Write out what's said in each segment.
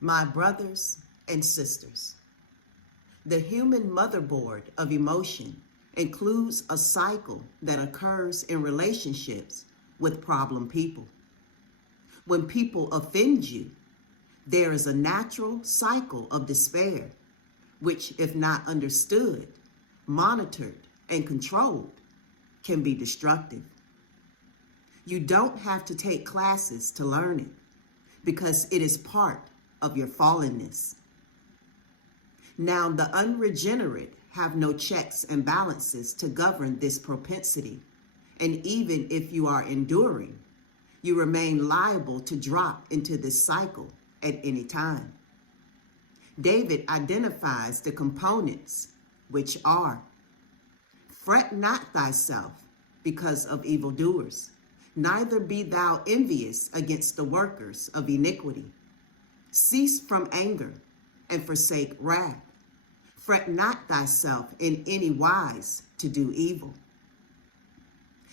My brothers and sisters, the human motherboard of emotion includes a cycle that occurs in relationships with problem people. When people offend you, there is a natural cycle of despair, which, if not understood, monitored, and controlled, can be destructive. You don't have to take classes to learn it, because it is part of your fallenness. Now, the unregenerate have no checks and balances to govern this propensity, and even if you are enduring, you remain liable to drop into this cycle at any time. David identifies the components, which are: fret not thyself because of evildoers, neither be thou envious against the workers of iniquity. Cease from anger and forsake wrath. Fret not thyself in any wise to do evil.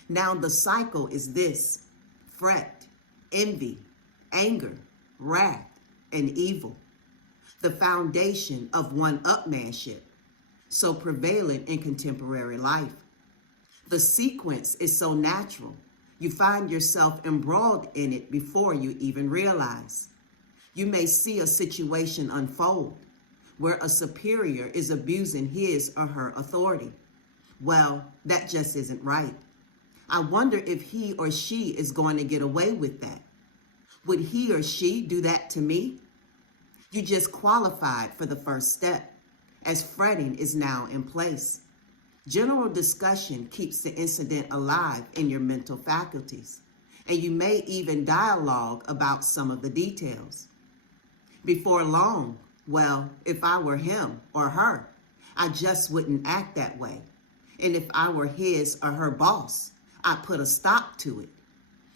Now the cycle is this: fret, envy, anger, wrath, and evil, the foundation of one-upmanship, so prevalent in contemporary life. The sequence is so natural, you find yourself embroiled in it before you even realize. You may see a situation unfold where a superior is abusing his or her authority. Well, that just isn't right. I wonder if he or she is going to get away with that. Would he or she do that to me? You just qualified for the first step, as fretting is now in place. General discussion keeps the incident alive in your mental faculties, and you may even dialogue about some of the details. Before long, well, if I were him or her, I just wouldn't act that way. And if I were his or her boss, I'd put a stop to it.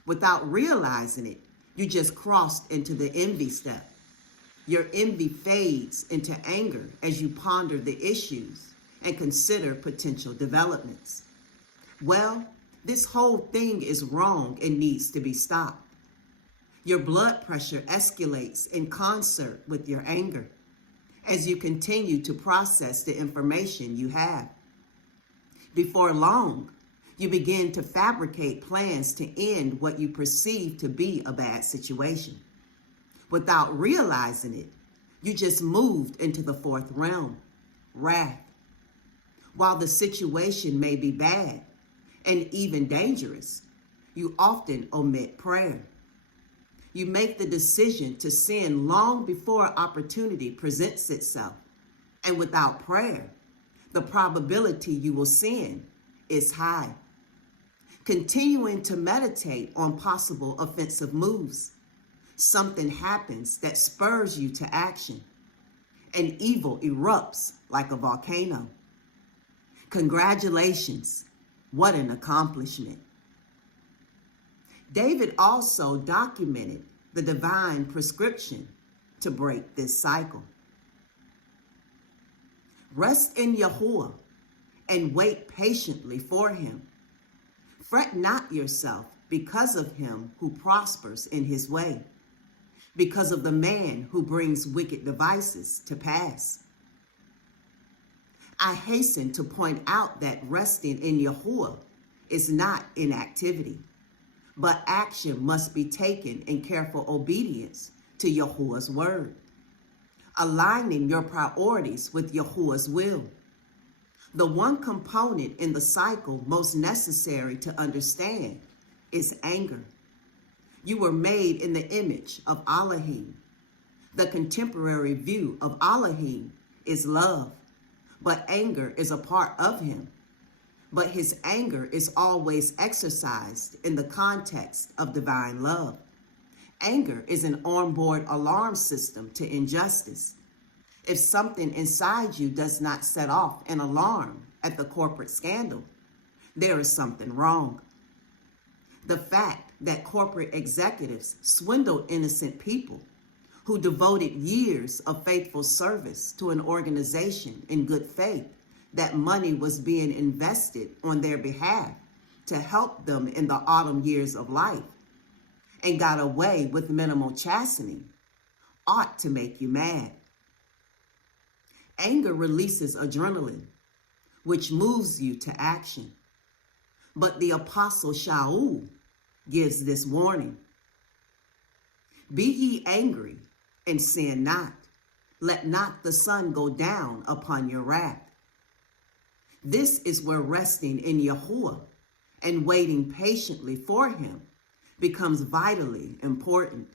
Without realizing it, you just crossed into the envy step. Your envy fades into anger as you ponder the issues and consider potential developments. Well, this whole thing is wrong and needs to be stopped. Your blood pressure escalates in concert with your anger as you continue to process the information you have. Before long, you begin to fabricate plans to end what you perceive to be a bad situation. Without realizing it, you just moved into the fourth realm, wrath. While the situation may be bad and even dangerous, you often omit prayer. You make the decision to sin long before opportunity presents itself. And without prayer, the probability you will sin is high. Continuing to meditate on possible offensive moves, something happens that spurs you to action, and evil erupts like a volcano. Congratulations, what an accomplishment. David also documented the divine prescription to break this cycle. Rest in Yahuwah and wait patiently for him. Fret not yourself because of him who prospers in his way, because of the man who brings wicked devices to pass. I hasten to point out that resting in Yahuwah is not inactivity, but action must be taken in careful obedience to Yahuwah's word, aligning your priorities with Yahuwah's will. The one component in the cycle most necessary to understand is anger. You were made in the image of Elohim. The contemporary view of Elohim is love, but anger is a part of him. But his anger is always exercised in the context of divine love. Anger is an onboard alarm system to injustice. If something inside you does not set off an alarm at the corporate scandal, there is something wrong. The fact that corporate executives swindled innocent people who devoted years of faithful service to an organization in good faith, that money was being invested on their behalf to help them in the autumn years of life, and got away with minimal chastening, ought to make you mad. Anger releases adrenaline, which moves you to action. But the Apostle Shaul gives this warning. Be ye angry and sin not. Let not the sun go down upon your wrath. This is where resting in Yahuwah and waiting patiently for him becomes vitally important.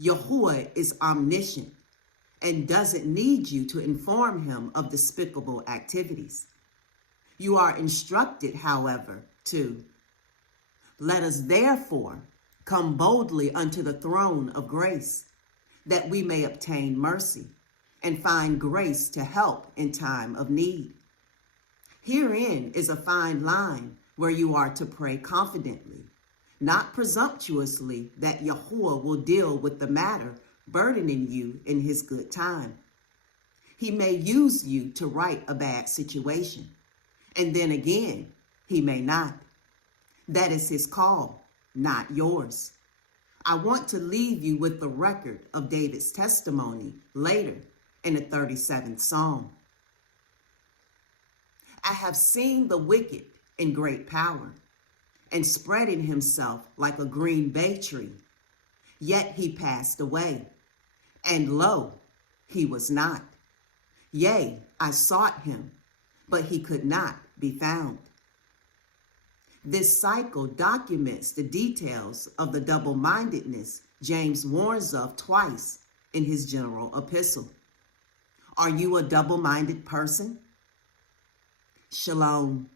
Yahuwah is omniscient and doesn't need you to inform him of despicable activities. You are instructed, however, to let us therefore come boldly unto the throne of grace, that we may obtain mercy and find grace to help in time of need. Herein is a fine line where you are to pray confidently, not presumptuously, that Yahuwah will deal with the matter burdening you in his good time. He may use you to right a bad situation, and then again, he may not. That is his call, not yours. I want to leave you with the record of David's testimony later in the 37th Psalm. I have seen the wicked in great power and spreading himself like a green bay tree. Yet he passed away, and lo, he was not. Yea, I sought him, but he could not be found. This cycle documents the details of the double-mindedness James warns of twice in his general epistle. Are you a double-minded person? Shalom.